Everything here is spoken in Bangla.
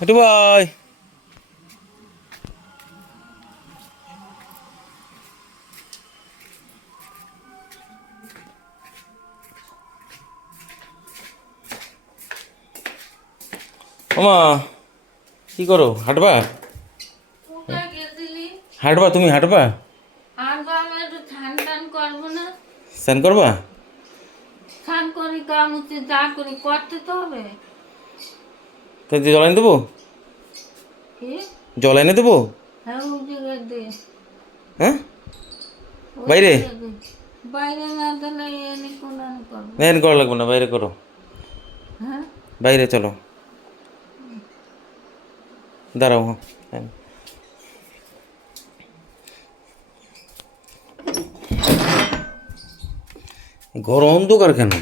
একটু ভাই ওমা কি করো হাঁটবা কোথায় গেছিলি? হাঁটবা তুমি হাঁটবা আর বাবা একটু ঠান টান করবো না? স্নান করবা স্নান করি কামুতে যা করি করতে তো হবে। তো জল এনে দেবো কি? জল এনে দেবো হ্যাঁ ওই জায়গায় দে, হ্যাঁ ওই বাইরে জায়গায় দে। বাইরে না দিলে এনে কোন করবো? এন করা লাগবে না বাইরে করো হ্যাঁ বাইরে চলো দাঁড়াও হ্যাঁ ঘর অন্ধকার কেন